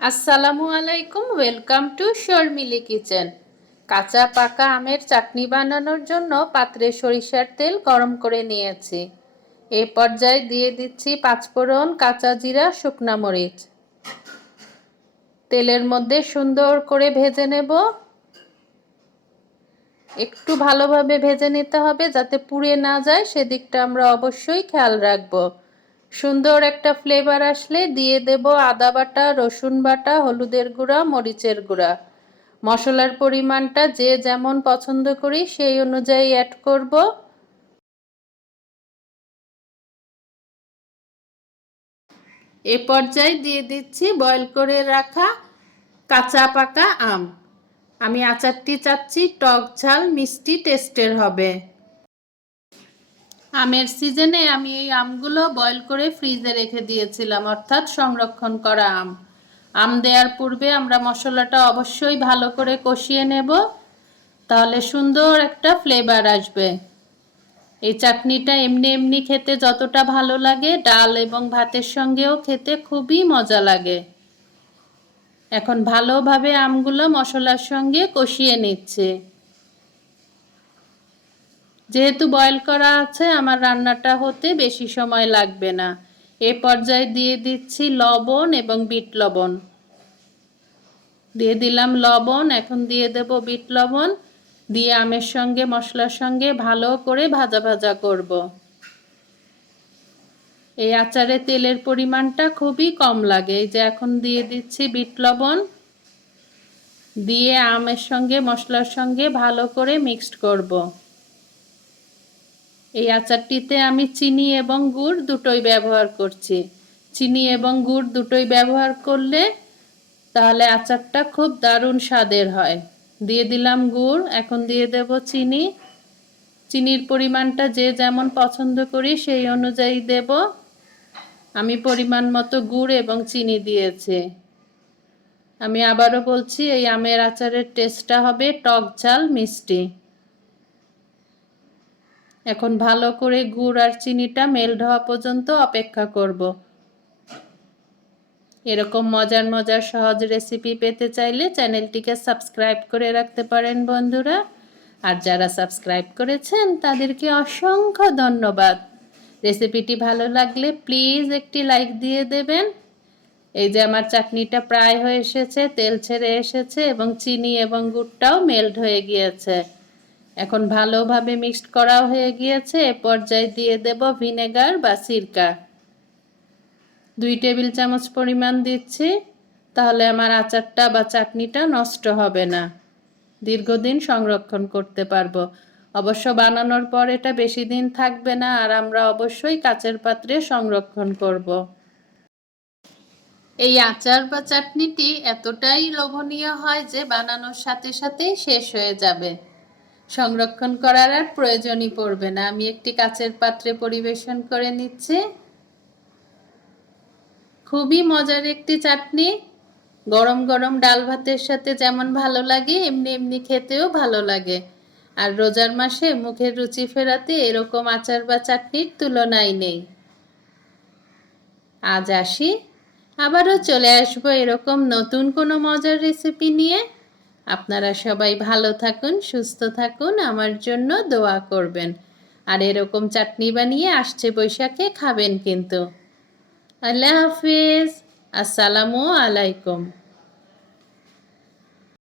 আসসালামু আলাইকুম, welcome to Sharmili kitchen. কাঁচা পাকা আমের চাটনি বানানোর জন্য পাত্রে সরিষার তেল গরম করে নিয়েছি। এ পর্যায়ে দিয়ে দিচ্ছি পাঁচফোড়ন, কাঁচা জিরা, শুকনা মরিচ। তেলের মধ্যে সুন্দর করে ভেজে নেব। একটু ভালোভাবে ভেজে নিতে হবে যাতে পুড়ে না যায়, সেদিকটা আমরা অবশ্যই খেয়াল রাখব। সুন্দর একটা ফ্লেভার আসলে দিয়ে দেব আদা বাটা, রসুন বাটা, হলুদের গুঁড়া, মরিচের গুঁড়া। মশলার পরিমাণটা যে যেমন পছন্দ করি সেই অনুযায়ী অ্যাড করব। এ পর্যায়ে দিয়ে দিচ্ছি বয়েল করে রাখা কাঁচা পাকা আম। আমি আচারটি চাচ্ছি টক ঝাল মিষ্টি টেস্টের হবে। আমের সিজনে আমি এই আমগুলো বয়েল করে ফ্রিজে রেখে দিয়েছিলাম, অর্থাৎ সংরক্ষণ করা আম। আম দেওয়ার পূর্বে আমরা মশলাটা অবশ্যই ভালো করে কষিয়ে নেব, তাহলে সুন্দর একটা ফ্লেভার আসবে। এই চাটনিটা এমনি এমনি খেতে যতটা ভালো লাগে, ডাল এবং ভাতের সঙ্গেও খেতে খুবই মজা লাগে। এখন ভালোভাবে আমগুলো মশলার সঙ্গে কষিয়ে নিচ্ছে। যেহেতু বয়েল করা আছে, আমার রান্নাটা হতে বেশি সময় লাগবে না। এ পর্যায়ে দিয়ে দিচ্ছি লবণ এবং বিট লবণ। দিয়ে দিলাম লবণ, এখন দিয়ে দেব বিট লবণ। দিয়ে আমের সঙ্গে মশলার সঙ্গে ভালো করে ভাজা ভাজা করব। এই আচারে তেলের পরিমাণটা খুবই কম লাগে। এই যে এখন দিয়ে দিচ্ছি বিট লবণ, দিয়ে আমের সঙ্গে মশলার সঙ্গে ভালো করে মিক্সড করব। এই আচারটিতে আমি চিনি এবং গুড় দুটোই ব্যবহার করছি। চিনি এবং গুড় দুটোই ব্যবহার করলে তাহলে আচারটা খুব দারুণ স্বাদের হয়। দিয়ে দিলাম গুড়, এখন দিয়ে দেব চিনি। চিনির পরিমাণটা যে যেমন পছন্দ করি সেই অনুযায়ী দেব। আমি পরিমাণ মতো গুড় এবং চিনি দিয়েছি। আমি আবারও বলছি, এই আমের আচারের টেস্টটা হবে টক ঝাল মিষ্টি। এখন ভালো করে গুড় আর চিনিটা মেল্ট হওয়া পর্যন্ত অপেক্ষা করব। এরকম মজার মজার সহজ রেসিপি পেতে চাইলে চ্যানেলটিকে সাবস্ক্রাইব করে রাখতে পারেন বন্ধুরা। আর যারা সাবস্ক্রাইব করেছেন তাদেরকে অসংখ্য ধন্যবাদ। রেসিপিটি ভালো লাগলে প্লিজ একটি লাইক দিয়ে দেবেন। এই যে আমার চাটনিটা প্রায় হয়ে এসেছে, তেল ছেড়ে এসেছে এবং চিনি এবং গুড়টাও মেল্ট হয়ে গিয়েছে। এখন ভালোভাবে মিক্সড করাও হয়ে গিয়েছে। এ পর্যায়ে দিয়ে দেব ভিনেগার বা সিরকা। 2 টেবিল চামচ পরিমাণ দিচ্ছি, তাহলে আমার আচারটা বা চাটনিটা নষ্ট হবে না, দীর্ঘদিন সংরক্ষণ করতে পারবো। অবশ্য বানানোর পর এটা বেশি দিন থাকবে না, আর আমরা অবশ্যই কাচের পাত্রে সংরক্ষণ করব। এই আচার বা চাটনিটি এতটাই লোভনীয় হয় যে বানানোর সাথে সাথেই শেষ হয়ে যাবে। সংরক্ষণ করার আর প্রয়োজনই পড়বে না। আমি একটি কাচের পাত্রে পরিবেশন করে নিচ্ছি। খুবই মজার একটি চাটনি। গরম গরম ডাল ভাতের সাথে যেমন ভালো লাগে, এমনি এমনি খেতেও ভালো লাগে। আর রোজার মাসে মুখের রুচি ফেরাতে এরকম আচার বা চাটনির তুলনাই নেই। আজ আসি, আবারও চলে আসবো এরকম নতুন কোনো মজার রেসিপি নিয়ে। আপনারা সবাই ভালো থাকুন, সুস্থ থাকুন, আমার জন্য দোয়া করবেন। আর এরকম চাটনি বানিয়ে আসছে বৈশাখে খাবেন কিন্তু। আল্লাহ হাফিজ। আসসালামু আলাইকুম।